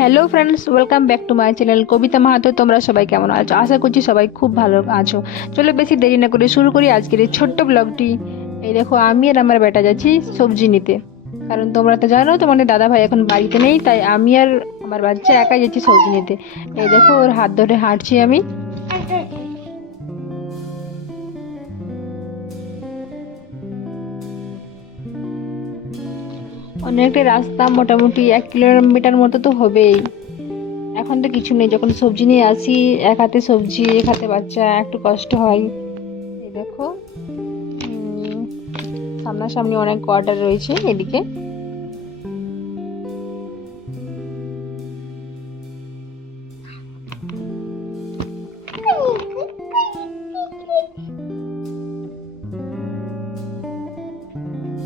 Hello friends welcome back to my channel Kavita Mahato তোমরা সবাই কেমন আছো? আশা করছি সবাই খুব ভালো আছো। চলো বেশি দেরি না করে শুরু করি আজকের এই ছোট্ট ব্লগটি এই দেখো, আমি আর আমার বেটা যাচ্ছি সবজি নিতে। কারণ তোমরা তো জানো তোমাদের দাদা ভাই এখন বাড়িতে নেই, তাই আমি আর আমার বাচ্চা একাই যাচ্ছি সবজি নিতে। এই দেখো, ওর হাত ধরে হাঁটছি আমি। অনেকটা রাস্তা, মোটামুটি এক কিলোমিটার মতো তো হবেই। এখন তো কিছু নেই, যখন সবজি নিয়ে আসি, এক হাতে সবজি, এক হাতে বাচ্চা, একটু কষ্ট হয়। এই দেখো সামনাসামনি অনেক কোয়ার্টার রয়েছে এদিকে।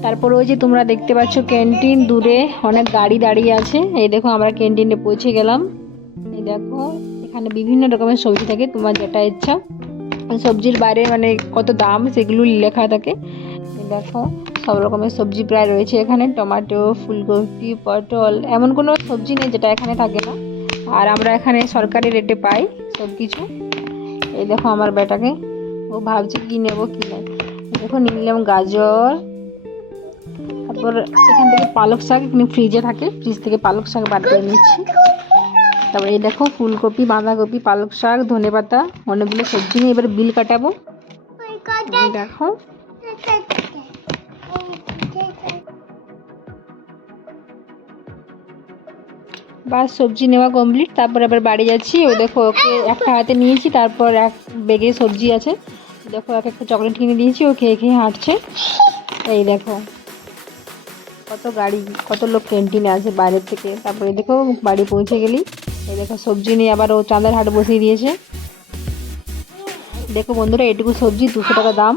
তারপর ওই যে তোমরা দেখতে পাচ্ছ ক্যান্টিন, দূরে অনেক গাড়ি দাঁড়িয়ে আছে। এই দেখো আমরা ক্যান্টিনে পৌঁছে গেলাম। এই দেখো, এখানে বিভিন্ন রকমের সবজি থাকে, তোমার যেটা ইচ্ছা। সবজির বাইরে মানে কত দাম সেগুলো লেখা থাকে। দেখো, সব রকমের সবজি প্রায় রয়েছে এখানে। টমেটো, ফুলকপি, পটল, এমন কোনো সবজি নেই যেটা এখানে থাকে না। আর আমরা এখানে সরকারি রেটে পাই সব কিছু এই দেখো আমার বেটাকে। ও ভাবছে কি নেব কি নেই। দেখো নিলাম গাজর তারপর এখান থেকে পালক শাক এখানে ফ্রিজে থাকে। ফ্রিজ থেকে পালক শাক বার করে নিচ্ছি। তারপর এই দেখো, ফুলকপি, বাঁধাকপি, পালক শাক, ধনে পাতা, অনেকগুলো সবজি নিয়ে এবার বিল কাটাবো। দেখো। বাস, সবজি নেওয়া কমপ্লিট তারপর আবার বাড়ি যাচ্ছি। ও দেখো, ওকে একটা হাতে নিয়েছি, তারপর এক বেগে সবজি আছে। দেখো, এক একটা চকলেট কিনে দিয়েছি, ও খেয়ে খেয়ে হাঁটছে। এই দেখো। কত গাড়ি, কত লোক ক্যান্টিনে আছে বাইরের থেকে। তারপরে দেখো, বাড়ি পৌঁছে গেলি। এই দেখো, সবজি নিয়ে আবার ও চাঁদের হাট বসিয়ে দিয়েছে। দেখো বন্ধুরা এটুকু সবজি, দুশো টাকা দাম।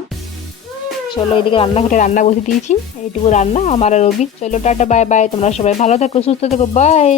চলো এদিকে রান্নাঘরে রান্না বসে দিয়েছি। এইটুকু রান্না আমার আর রবি চলো, টাটা, বাই বাই। তোমরা সবাই ভালো থাকো, সুস্থ থাকো, বাই।